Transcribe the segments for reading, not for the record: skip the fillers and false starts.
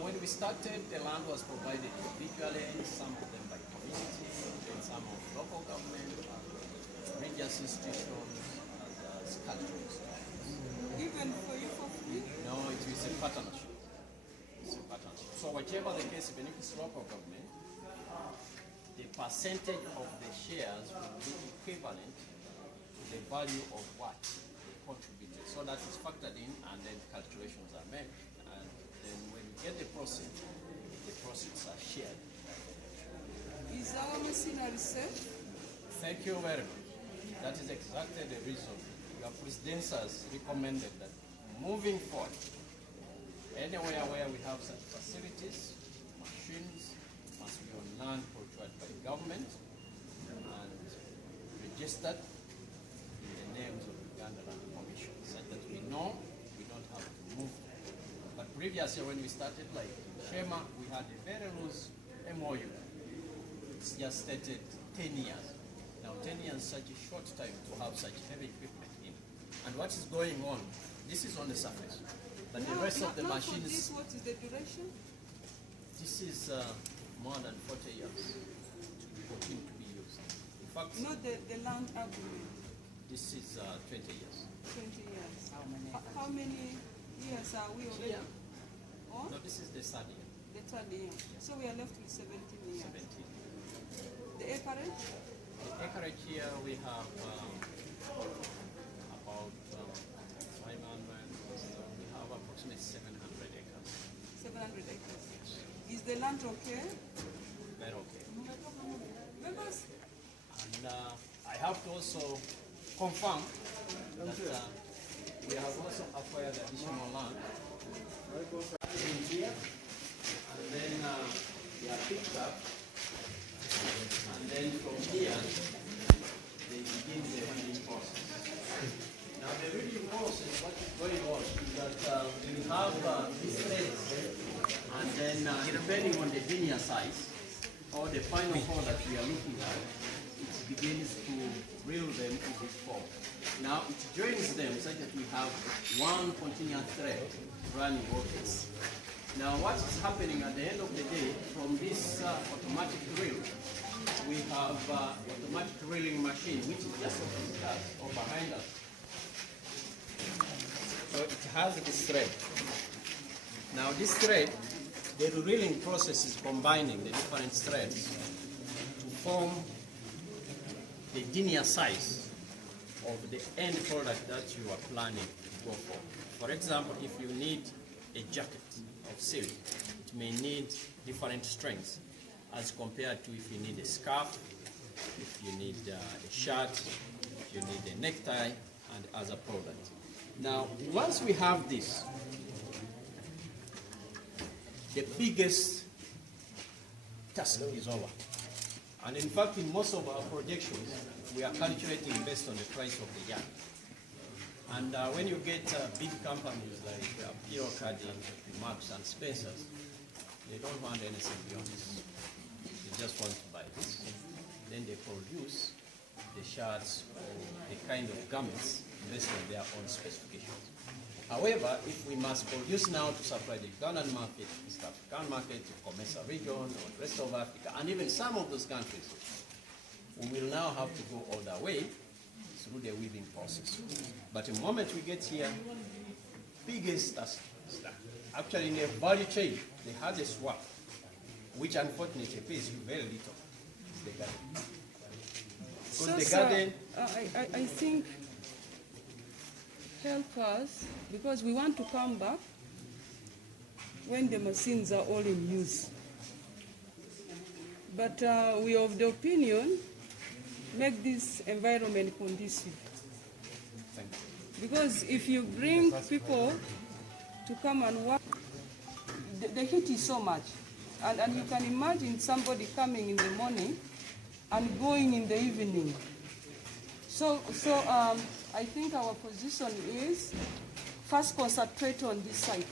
when we started, the land was provided individually, some of them by community, and some of local government, religious institutions, as cultures. Given for you for free? No, it is a partnership. It's a partnership. So whatever the case, even if it's local government, the percentage of the shares will be equivalent to the value of what they contributed. So that is factored in, and then calculations are made. And then when you get the proceeds are shared. Is our machinery safe? Thank you very much. That is exactly the reason your presidency has recommended that moving forward, anywhere where we have such facilities, machines must be on land procured by the government and registered in the names of Uganda Land Commission, such that we know we don't have to move. But previously when we started, like in Shema, we had a very loose MOU. It's just stated 10 years. Now 10 years is such a short time to have such heavy equipment in. And what is going on, this is on the surface. But the rest of the machines... For this, what is the duration? This is more than 40 years to continue to be used. In fact... Not the land agreement. This is 20 years. 20 years. How many years are we already on? No, this is the third year. The third year. Yeah. So we are left with 17 years. 17. The acreage? The acreage here we have about 500, we have approximately 700 acres. 700 acres. Is the land okay? Very okay. Members? And I have to also confirm that we have also acquired additional land in here, and then they are picked up, and then from here they begin the reading process. Now the reading process, what is going on is that we have these threads, and then depending on the linear size or the final product we are looking at, it begins to reel them in this form. Now it joins them such that we have one continuous thread running over this. Now what is happening at the end of the day, from this automatic reel, we have automatic reeling machine, which is just opposite us or behind us. So it has this thread. Now this thread, the reeling process is combining the different threads to form the linear size of the end product that you are planning to go for. For example, if you need a jacket of silk, it may need different strengths as compared to if you need a scarf, if you need a shirt, if you need a necktie, and other products. Now, once we have this, the biggest task is over. And in fact, in most of our projections, we are calculating based on the price of the yarn. And when you get big companies like Sericulture, Marks and Spencers, they don't want anything beyond this. They just want to buy this. Then they produce the shirts or the kind of garments based on their own specifications. However, if we must produce now to supply the Ugandan market, East African market, the commercial region, or the rest of Africa, and even some of those countries, we will now have to go all the way through the weaving process. But the moment we get here, biggest task is that. Actually, in the value chain, they had a swap, which unfortunately pays you very little. It's the garden. So, the garden, I think help us, because we want to come back when the machines are all in use. But we are of the opinion, make this environment conducive. Thank you. Because if you bring people to come and work, the heat is so much. And you can imagine somebody coming in the morning and going in the evening. So I think our position is first concentrate on this side.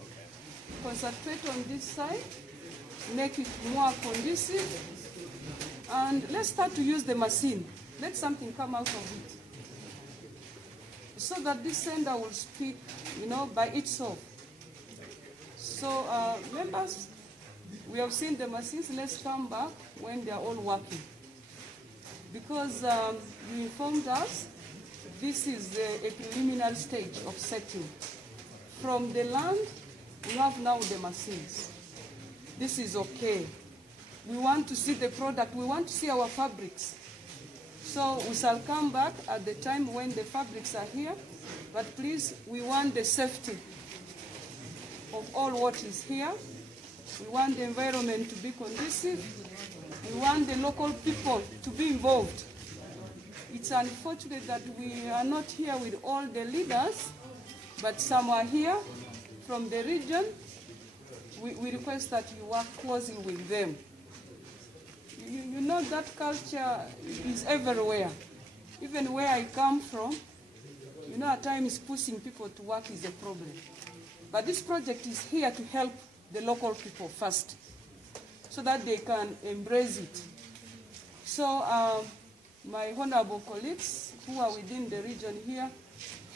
Okay. Concentrate on this side, make it more conducive, and let's start to use the machine. Let something come out of it. So that this sender will speak, by itself. So members, we have seen the machines. Let's come back when they are all working. Because you informed us, this is a preliminary stage of setting. From the land, we have now the machines. This is okay. We want to see the product. We want to see our fabrics. So we shall come back at the time when the fabrics are here. But please, we want the safety of all what is here. We want the environment to be conducive. We want the local people to be involved. It's unfortunate that we are not here with all the leaders, but some are here from the region. We request that you work closely with them. You know that culture is everywhere. Even where I come from, you know, at times pushing people to work is a problem. But this project is here to help the local people first, so that they can embrace it. So my honorable colleagues who are within the region here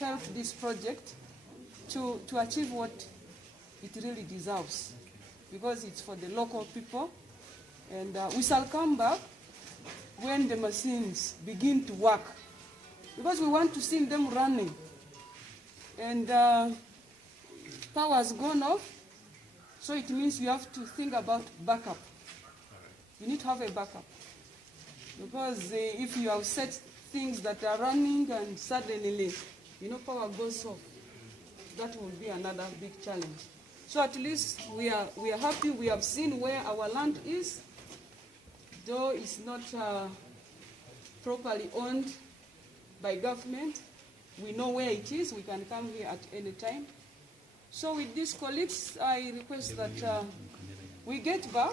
help this project to achieve what it really deserves, because it's for the local people. And we shall come back when the machines begin to work, because we want to see them running. And power has gone off, so it means you have to think about backup. You need to have a backup, because if you have set things that are running and suddenly, you know, power goes off, that will be another big challenge. So at least we are happy. We have seen where our land is, though it's not properly owned by government. We know where it is. We can come here at any time. So with these colleagues, I request that we get back.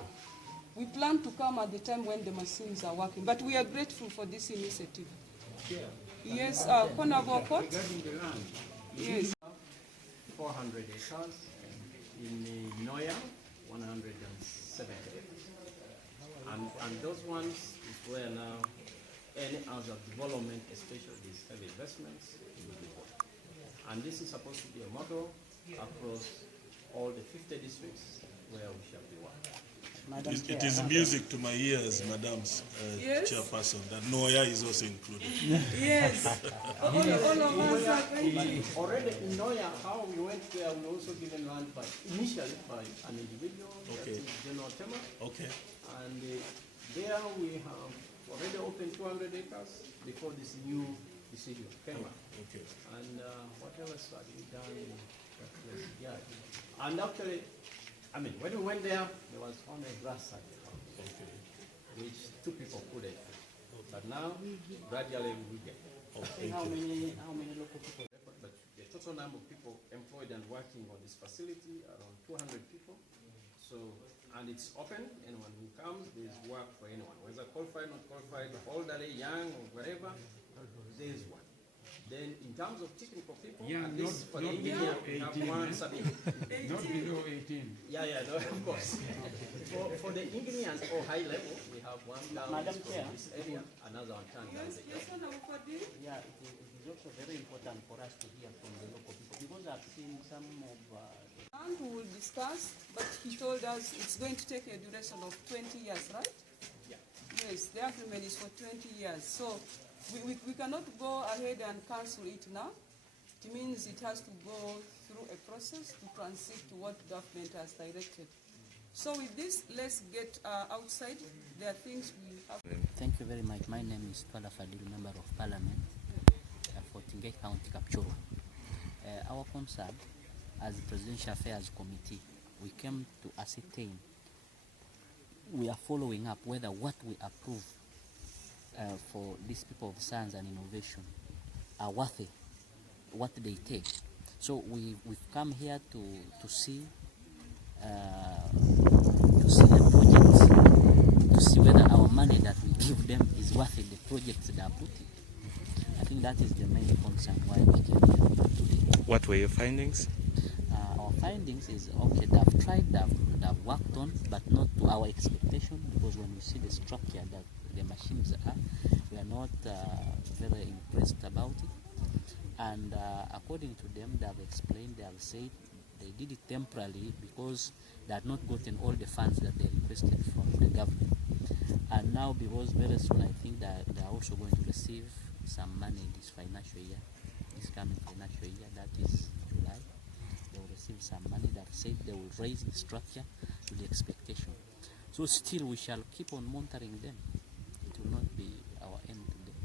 We plan to come at the time when the machines are working, but we are grateful for this initiative. Yeah. Yes, Honorable Court. Regarding the land, Yes. 400 acres, in Noya, 170 acres. And those ones is where now any other development, especially these heavy investments, will be worked. And this is supposed to be a model across all the 50 districts where we shall be working. It is music to my ears, Madam's Yes. chairperson, that Noya is also included. Yes. all of us are going to. Already in Noya, how we went there, we also given land initially by an individual, Okay. that is General Tema. Okay. And there we have already opened 200 acres before this new decision came up. Okay. And what else have we done in that place? Yeah. And actually, I mean, when we went there, there was only grass side, Okay. which 2 people couldn't. But now, gradually we get. Okay. How many local people? But the total number of people employed and working on this facility are around 200 people. So, and it's open. Anyone who comes, there's work for anyone, whether qualified, not qualified, elderly, young, or whatever. There's one. Then, in terms of technical people, Yeah, at least for the not engineer, below we have 18, one eh? Sabi. Not below 18. Yeah, no, of course. For the engineers or high level, we have one down Madam from Chair. this area, another one down. Yes, Honorable Fadil. Yeah, it is also very important for us to hear from the local people, because I've seen some of And we will discuss, but he told us it's going to take a duration of 20 years, right? Yeah. Yes, the agreement is for 20 years. So we cannot go ahead and cancel it now. It means it has to go through a process to transit to what government has directed. So with this, let's get outside. There are things we have. Thank you very much. My name is Twala Fadil, Member of Parliament for Tingei County, Kapchorwa. Our concern as the Presidential Affairs Committee, we came to ascertain, we are following up whether what we approve for these people of science and innovation are worthy what they take. So we've come here to see the projects, to see whether our money that we give them is worthy the projects they are putting. I think that is the main concern why we came here today. What were your findings? Our findings is, okay, they've tried, they've worked on, but not to our expectation, because when we see the structure that the machines are, we are not very impressed about it. And according to them, they have explained, they have said They did it temporarily because they had not gotten all the funds that they requested from the government. And now, because very soon I think that they are also going to receive some money this financial year, this coming financial year, that is July. They will receive some money that said they will raise the structure to the expectation. So still we shall keep on monitoring them. It will not be our end today.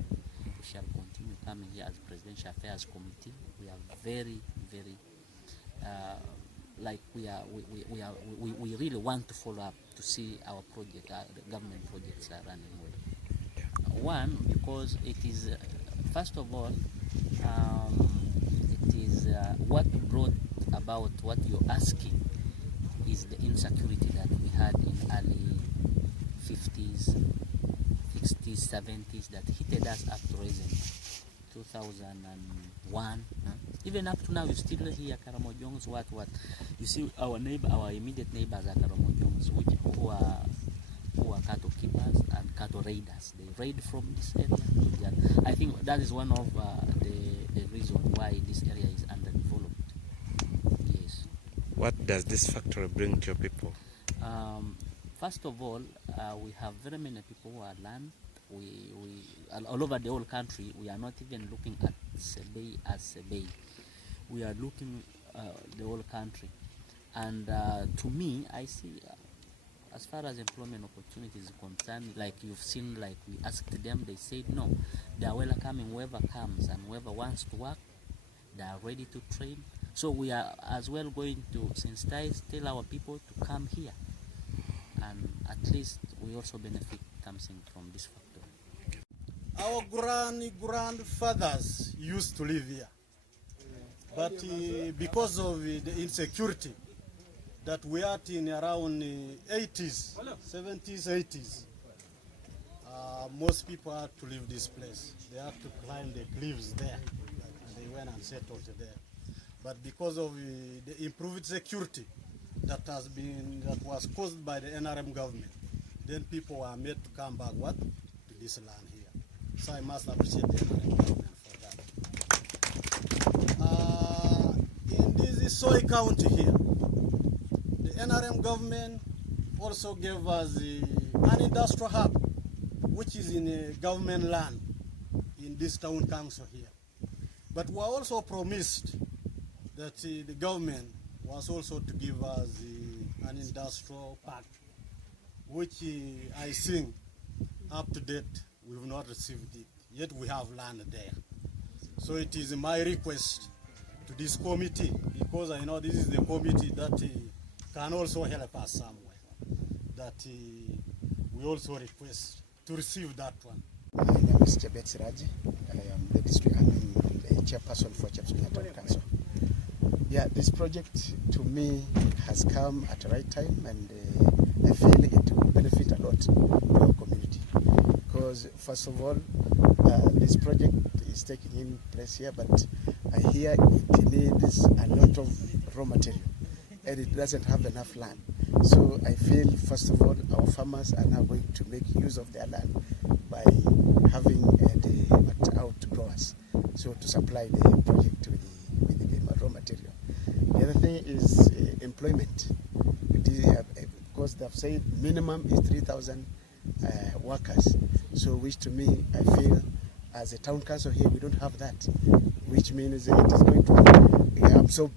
We shall continue coming here as Presidential Affairs Committee. We are very, very we really want to follow up to see our project, the government projects are running well. One, because it is, first of all, it is what brought about what you're asking is the insecurity that we had in early 50s, 60s, 70s that hit us up to present, 2001. Even up to now, you still hear Karamojongs, what. You see our neighbor, our immediate neighbors are Karamojongs, who are cattle keepers and cattle raiders. They raid from this area. I think that is one of the reasons why this area is underdeveloped. Yes. What does this factory bring to your people? First of all, we have very many people who are land. We all over the whole country. We are not even looking at Sebei as Sebei. We are looking the whole country, and to me, I see as far as employment opportunities are concerned, like you've seen, like we asked them, they said no, they are welcoming whoever comes and whoever wants to work, they are ready to train. So we are as well going to sensitize, tell our people to come here, and at least we also benefit something from this factory. Our grandfathers used to live here, but because of the insecurity that we are in around 80s, 70s, 80s, most people had to leave this place. They had to climb the cliffs there, and they went and settled there. But because of the improved security that was caused by the NRM government, then people were made to come back to this land here. So I must appreciate the NRM government for that. In this Soy County here, the NRM government also gave us an industrial hub, which is in a government land in this town council here. But we also promised that the government was also to give us an industrial park, which I think up to date we have not received it, yet we have land there. So it is my request to this committee, because I know this is the committee that can also help us somewhere, that we also request to receive that one. My name is Chepsikunya. I am the the chairperson for Chepsikunya Town Council. Yeah, this project to me has come at the right time, and I feel it will benefit a lot to our community. Because first of all, this project is taking in place here, but I hear it needs a lot of raw material, and it doesn't have enough land. So I feel, first of all, our farmers are now going to make use of their land by having the outgrowers, so to supply the project with the raw material. The other thing is employment. Because they've said minimum is 3,000 workers. So which to me, I feel as a town council here, we don't have that, which means it is going to absorb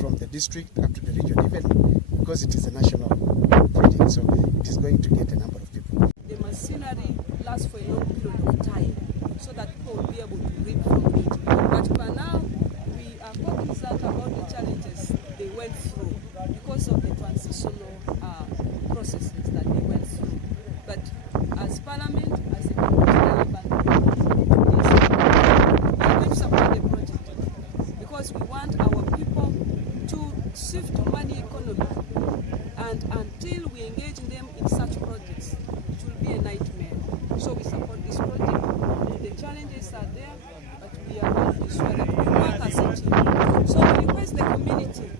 from the district up to the region, even because it is a national project. So it is going to get a number of people. The machinery lasts for a long period of time so that people will be able to reap from it. But for now, we are cognizant about the challenges they went through because of the transitional processes that they went through. But as Parliament, as a community relevant, we are going to support the project because we want our people to shift to money economy. And until we engage them in such projects, it will be a nightmare. So we support this project. The challenges are there, but we are going to ensure that we work as a team. So we request the community